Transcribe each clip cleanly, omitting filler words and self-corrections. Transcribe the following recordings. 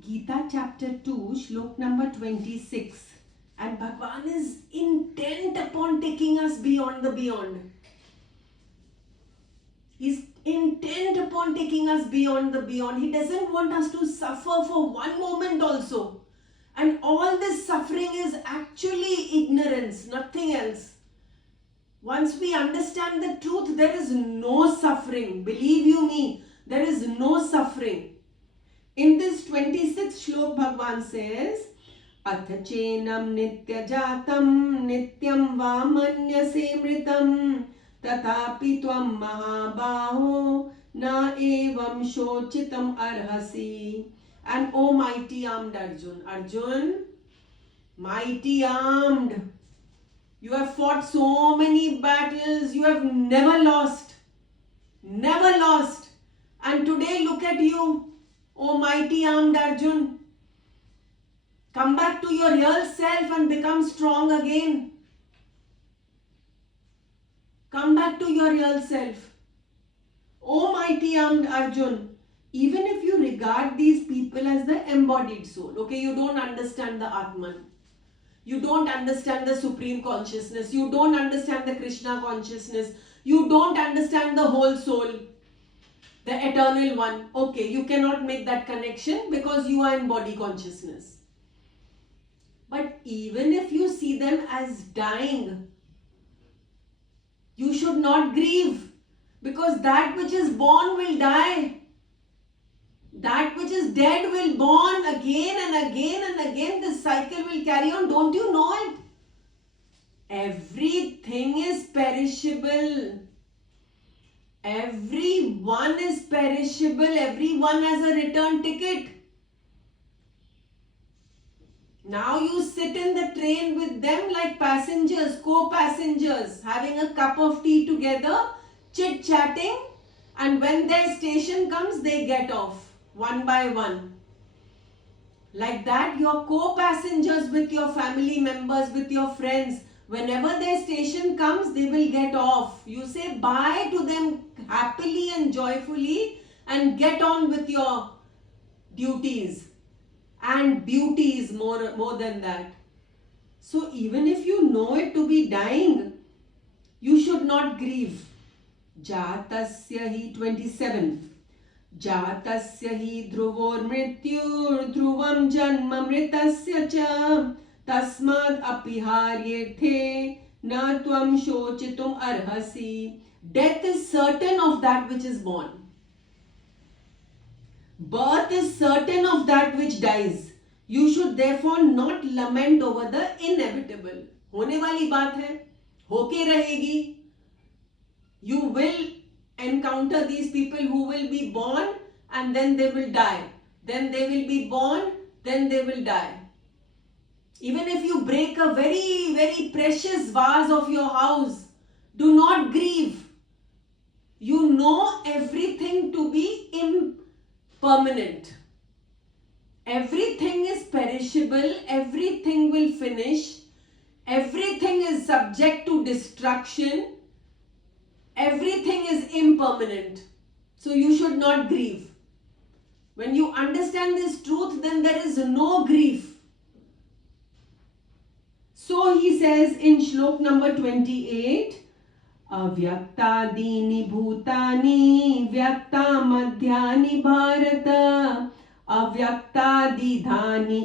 Gita chapter 2, Shlok number 26. And Bhagwan is intent upon taking us beyond the beyond. He's intent upon taking us beyond the beyond. He doesn't want us to suffer for one moment also. And all this suffering is actually ignorance, nothing else. Once we understand the truth, there is no suffering. Believe you me, there is no suffering. In this 26th Shlok, Bhagwan says, Atha chenam nitya jatam nityam vamanyase mritam tatapi tvam mahabaho na evam shochitam arhasi. And O mighty armed Arjun, Arjun, mighty armed, you have fought so many battles, you have never lost. Never lost. And today look at you, O mighty armed Arjun. Come back to your real self and become strong again. Come back to your real self. O mighty armed Arjun, even if you regard these people as the embodied soul, okay, you don't understand the Atman. You don't understand the Supreme Consciousness. You don't understand the Krishna Consciousness. You don't understand the whole soul, the Eternal One. Okay, you cannot make that connection because you are in body consciousness. But even if you see them as dying, you should not grieve, because that which is born will die. That which is dead will born again and again and again. This cycle will carry on. Don't you know it? Everything is perishable. Everyone is perishable. Everyone has a return ticket. Now you sit in the train with them like passengers, co-passengers, having a cup of tea together, chit-chatting, and when their station comes, they get off one by one. Like that, your co-passengers with your family members, with your friends, whenever their station comes, they will get off. You say bye to them happily and joyfully and get on with your duties. And beauty is more than that. So even if you know it to be dying, you should not grieve. Jatasya hi 27. Jatasya hi dhruvor mrityur dhruvam janma mritasya cha tasmad apiharyethe na tvam shochitum arhasi. Death is certain of that which is born. Birth is certain of that which dies. You should therefore not lament over the inevitable. होने वाली बात है, होके रहेगी. You will encounter these people who will be born and then they will die. Then they will be born, then they will die. Even if you break a very, very precious vase of your house, do not grieve. You know everything to be impermanent. Everything is perishable, everything will finish, everything is subject to destruction, everything is impermanent. So you should not grieve. When you understand this truth, then there is no grief. So he says in Shlok number 28, Avyaktadini bhutani vyakta madhyani bharata Avyaktadi dhani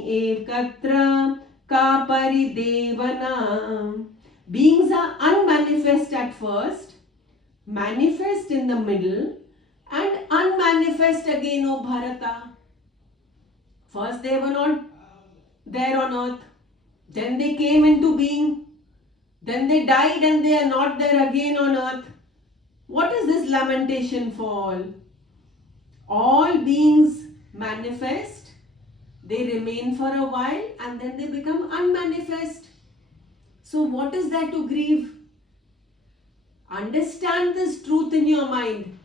ekatra ka paridevana. Beings are unmanifest at first, manifest in the middle, and unmanifest again, O Bharata. First they were not there on earth, then they came into being, then they died and they are not there again on earth. What is this lamentation for all? All beings manifest, they remain for a while and then they become unmanifest. So what is there to grieve? Understand this truth in your mind.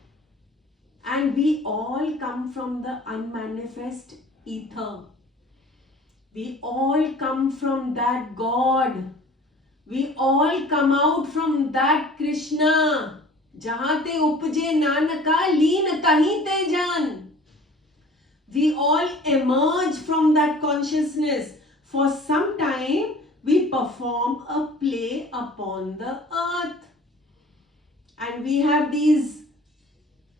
And we all come from the unmanifest ether. We all come from that God. We all come out from that Krishna. Jahan te upje nanaka leen kahin te jaan. We all emerge from that consciousness. For some time, we perform a play upon the earth. And we have these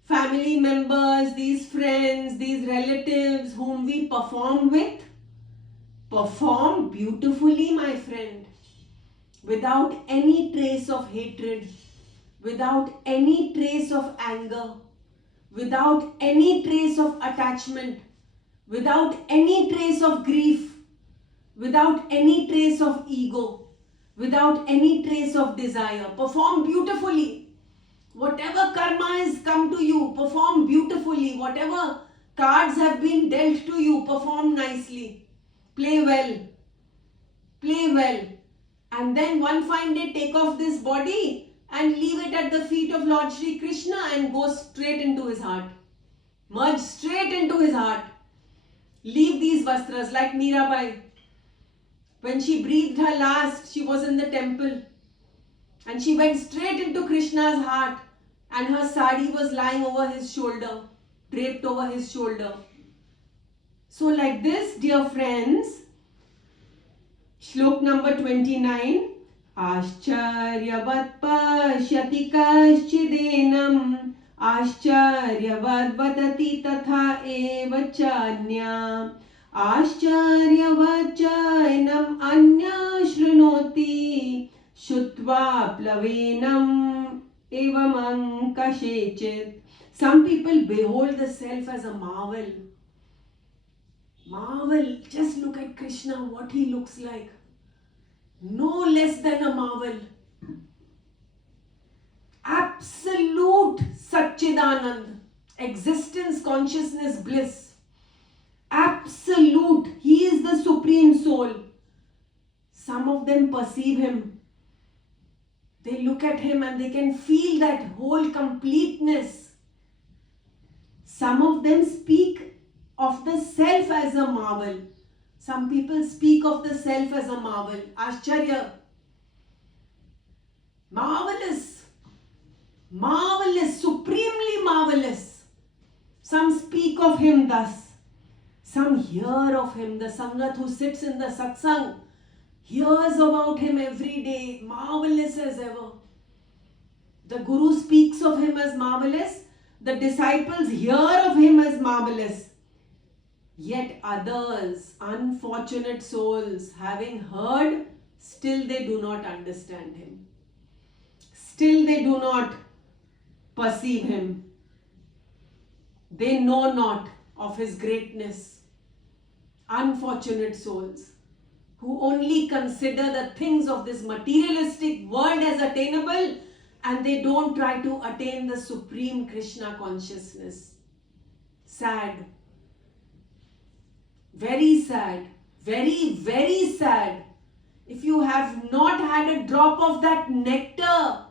family members, these friends, these relatives whom we perform with. Perform beautifully, my friend, without any trace of hatred, without any trace of anger, without any trace of attachment, without any trace of grief, without any trace of ego, without any trace of desire. Perform beautifully. Whatever karma has come to you, perform beautifully. Whatever cards have been dealt to you, perform nicely. Play well. Play well. And then one fine day, take off this body and leave it at the feet of Lord Shri Krishna and go straight into his heart. Merge straight into his heart. Leave these vastras like Mirabai. When she breathed her last, she was in the temple. And she went straight into Krishna's heart. And her sari was lying over his shoulder. Draped over his shoulder. So like this, dear friends, Shlok number 29. Ascharyavat pashyati kaschidinam Ascharyavat vadati tatha eva chanya Ascharyavat chainam anya shrunoti Shutva plavenam evam ankashechit. Some people behold the self as a marvel. Marvel, just look at Krishna, what he looks like. No less than a marvel. Absolute Satchidanand. Existence, consciousness, bliss. Absolute. He is the supreme soul. Some of them perceive him. They look at him and they can feel that whole completeness. Some of them speak of the self as a marvel. Some people speak of the self as a marvel. Ascharya. Marvelous. Marvelous. Supremely marvelous. Some speak of him thus. Some hear of him. The Sangat who sits in the satsang hears about him every day. Marvelous as ever. The Guru speaks of him as marvelous. The disciples hear of him as marvelous. Yet others, unfortunate souls, having heard, still they do not understand him. Still they do not perceive him. They know not of his greatness. Unfortunate souls who only consider the things of this materialistic world as attainable and they don't try to attain the supreme Krishna consciousness. Sad. Very sad. Very, very sad. If you have not had a drop of that nectar,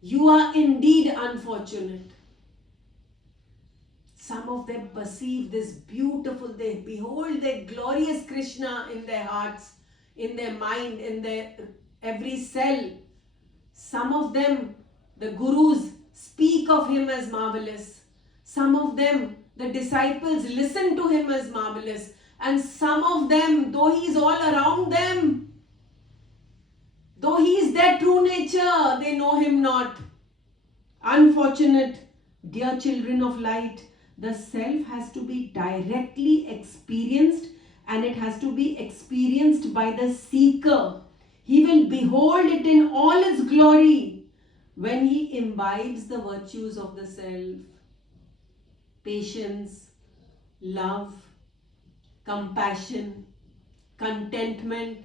you are indeed unfortunate. Some of them perceive this beautiful, they behold the glorious Krishna in their hearts, in their mind, in their every cell. Some of them, the gurus, speak of him as marvelous. Some of them, the disciples, listen to him as marvelous. And some of them, though he is all around them, though he is their true nature, they know him not. Unfortunate, dear children of light, the self has to be directly experienced and it has to be experienced by the seeker. He will behold it in all its glory when he imbibes the virtues of the self. Patience, love, compassion, contentment.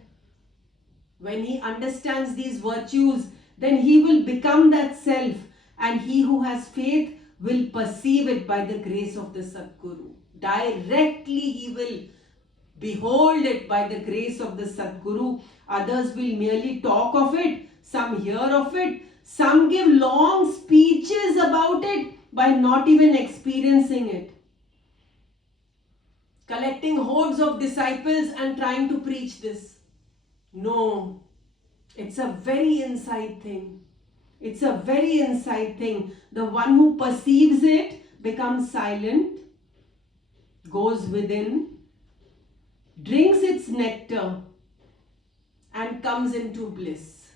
When he understands these virtues, then he will become that self, and he who has faith will perceive it by the grace of the Sadguru. Directly he will behold it by the grace of the Sadguru. Others will merely talk of it, some hear of it, some give long speeches about it by not even experiencing it. Collecting hordes of disciples and trying to preach this. No, it's a very inside thing. It's a very inside thing. The one who perceives it becomes silent, goes within, drinks its nectar, and comes into bliss.